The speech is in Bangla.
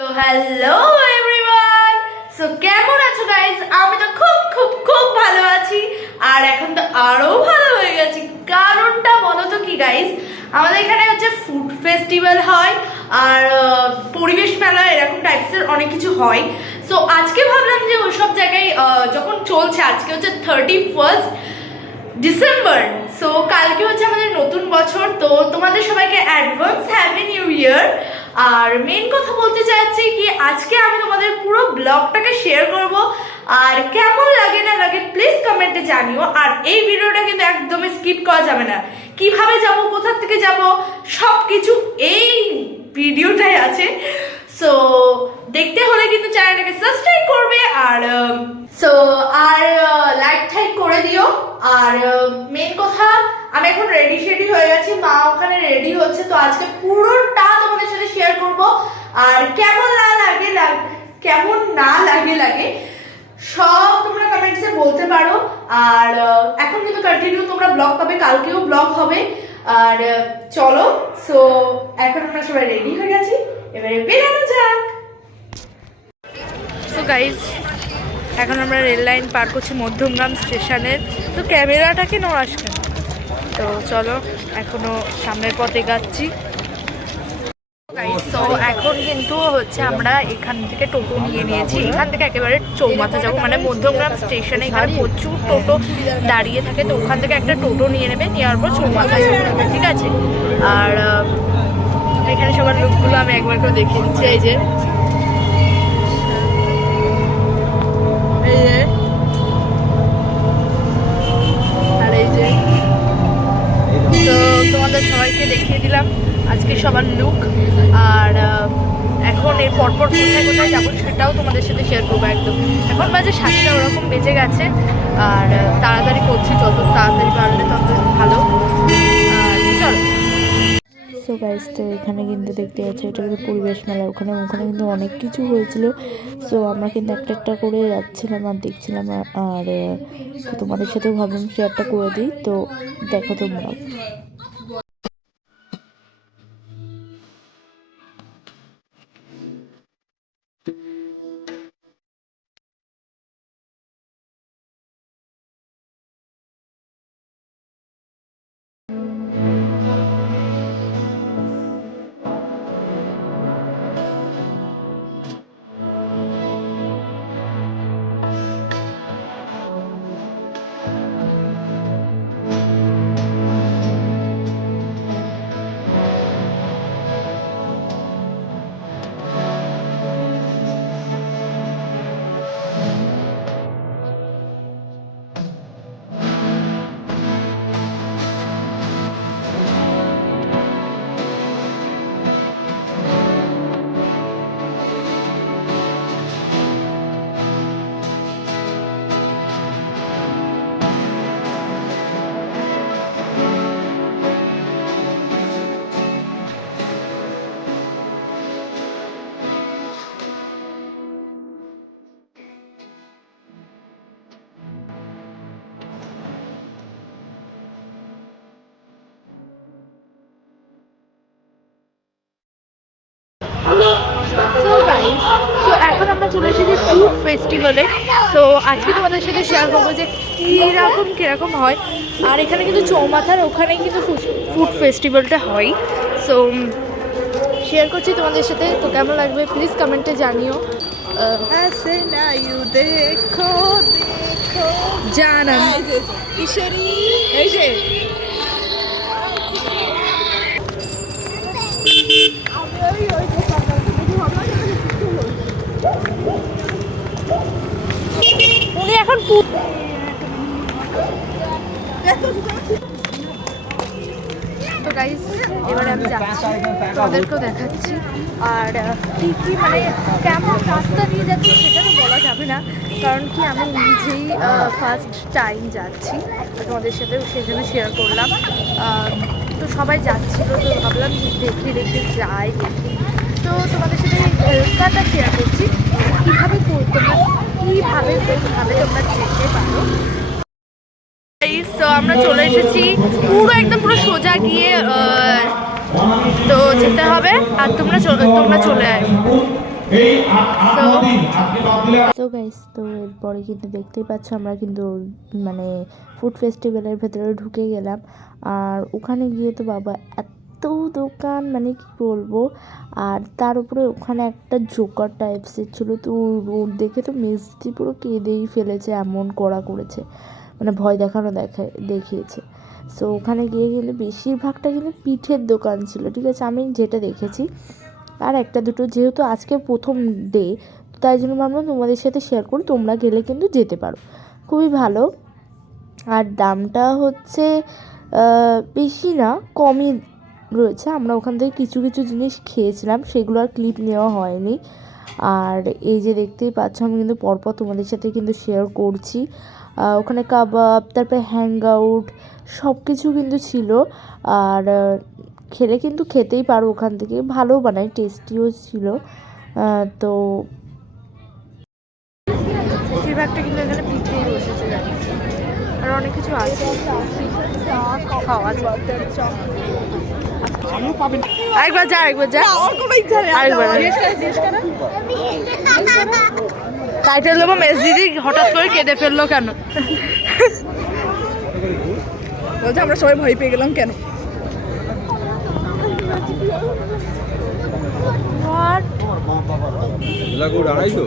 হ্যালো এভরিওয়ান, সো কেমন আছো গাইস? আমি তো খুব খুব খুব ভালো আছি। আর এখন তো আরো ভালো হয়ে গেছি। কারণটা বলো তো কি গাইস? আমাদের এখানে হচ্ছে ফুড ফেস্টিভ্যাল হয় আর পরিবেশ মেলা এরকম টাইপসের অনেক কিছু হয়। সো আজকে ভাবলাম যে ওইসব জায়গায় যখন চলছে, আজকে হচ্ছে 31 ডিসেম্বর, সো কালকে হচ্ছে আমাদের নতুন বছর। তো তোমাদের সবাইকে অ্যাডভান্স হ্যাপি নিউ ইয়ার। আর মেন কথা বলতে চাচ্ছি কি, আজকে আমি তোমাদের পুরো ব্লগটাকে শেয়ার করব। আর কেমন লাগে না লাগে প্লিজ কমেন্টে জানিও। আর এই ভিডিওটা কিন্তু একদমই স্কিপ করা যাবে না। কিভাবে যাব, কোথা থেকে যাব, সব কিছু এই ভিডিওটাই আছে। সো দেখতে হলে কিন্তু চ্যানেলটাকে সাবস্ক্রাইব করবে আর লাইক টাইক করে দিও। আর মেন কথা, আমি এখন রেডি শেডি হয়ে গেছি, মা ওখানে রেডি হচ্ছে। তো আজকে পুরোটা তোমাদের সাথে শেয়ার করব। আর কেমন না লাগে সব তোমরা কমেন্টসে বলতে পারো। আর এখন কিন্তু কন্টিনিউ তোমরা ব্লগ পাবে, কালকেও ব্লগ হবে। আর চলো, সো এখন আমরা সবাই রেডি হয়ে গেছি, এবারে বেরানো যাক। সো গাইজ, এখন আমরা রেল লাইন পার করছি মধ্যমগ্রাম স্টেশনের। তো ক্যামেরাটাকে নড়াস কেন? তো চলো, এখনো সামনের পথে এগাচ্ছি। তো এখন কিন্তু হচ্ছে আমরা এখান থেকে টোটো নিয়ে নিয়েছি। এখান থেকে একেবারে চৌমাথা যাবো, মানে মধ্যমগ্রাম স্টেশনে এখানে প্রচুর টোটো দাঁড়িয়ে থাকে। তো ওখান থেকে একটা টোটো নিয়ে নেবে, নেওয়ার পর চৌমাথা যাবে, ঠিক আছে? আর এখানে সবার লোকগুলো আমি একবার করে দেখিয়ে দিচ্ছি। এই যে আর এই যে, তো তোমাদের সবাইকে দেখিয়ে দিলাম আজকে সবার লুক। আর এখন এর পরপর কোথায় কোথায় যাবো সেটাও তোমাদের সাথে শেয়ার করবো। একদম এখন বাজে 7টা ওরকম বেজে গেছে। আর তাড়াতাড়ি করছি, যত তাড়াতাড়ি পারলে তত ভালো। চল। সো গাইস, তো এখানে কিন্তু দেখতে পাচ্ছি এটা কিন্তু পরিবেশ মেলা। ওখানে কিন্তু অনেক কিছু হয়েছিল। সো আমরা কিন্তু একটা একটা করে যাচ্ছিলাম আর দেখছিলাম। আর তোমাদের সাথেও ভাবলাম শেয়ারটা করে দিই, তো দেখো তোমরা। তো এখন আমরা চলে এসেছি ফুড ফেস্টিভ্যালে। তো আজকে তোমাদের সাথে শেয়ার করবো যে কীরকম হয়। আর এখানে কিন্তু চৌমাথার ওখানেই কিন্তু ফুড ফেস্টিভ্যালটা হয়। সো শেয়ার করছি তোমাদের সাথে। তো কেমন লাগবে প্লিজ কমেন্টে জানিও। জানা এই যে উনি এখন তো গাইস, এবারে আমি যাচ্ছি, তোমাদেরকেও দেখাচ্ছি। আর কি কি মানে কেমন রাস্তা দিয়ে যাচ্ছি সেটা তো বলা যাবে না, কারণ কি আমি নিজেই ফার্স্ট টাইম যাচ্ছি। তোমাদের সাথে সেই জন্য শেয়ার করলাম। তো সবাই যাচ্ছিলো, তো ভাবলাম দেখি যাই দেখি। তো তোমাদের সাথে হেল্পটা শেয়ার করছি, কীভাবে তোমরা যেতে পারো। তো আমরা চলে এসেছি পুরো সোজা গিয়ে তো যেতে হবে। আর তোমরা চলে আসো। তো গাইস, তো এরপরে কিন্তু দেখতেই পাচ্ছ আমরা কিন্তু মানে ফুড ফেস্টিভ্যালের ভেতরে ঢুকে গেলাম। আর ওখানে গিয়ে তো বাবা এত দোকান, মানে কি বলবো। আর তার উপরে ওখানে একটা জোকার টাইপসের ছিল, তো ওর দেখে তো মিষ্টি পুরো কেঁদেই ফেলেছে, এমন করা করেছে, মানে ভয় দেখিয়েছে। সো ওখানে গিয়ে গেলে বেশিরভাগটা কিন্তু পিঠের দোকান ছিল, ঠিক আছে, আমি যেটা দেখেছি। আর একটা দুটো, যেহেতু আজকে প্রথম ডে, তাই জন্য ভাবলাম তোমাদের সাথে শেয়ার করি, তোমরা গেলে কিন্তু যেতে পারো, খুবই ভালো। আর দামটা হচ্ছে বেশি না, কমই রয়েছে। আমরা ওখান থেকে কিছু কিছু জিনিস খেয়েছিলাম, সেগুলো আর ক্লিপ নেওয়া হয়নি। আর এই যে দেখতেই পাচ্ছ, আমি কিন্তু পরপর তোমাদের সাথে কিন্তু শেয়ার করছি। ওখানে কাবাব, তারপরে হ্যাং আউট, সব কিছু কিন্তু ছিল। আর খেলে কিন্তু খেতেই পারো ওখান থেকে, ভালো বানায়, টেস্টিও ছিল। তো বেশিরভাগটা কিন্তু এখানে পিঠেই বসেছে, আর অনেক কিছু আছে খাওয়া যায়। আরেকবার যা টাইটেল দেবো, মেস দিদি হঠাৎ করে কেঁদে ফেললো কেন? বলছে আমরা সবাই ভয় পেয়ে গেলাম কেন? আড়াইশো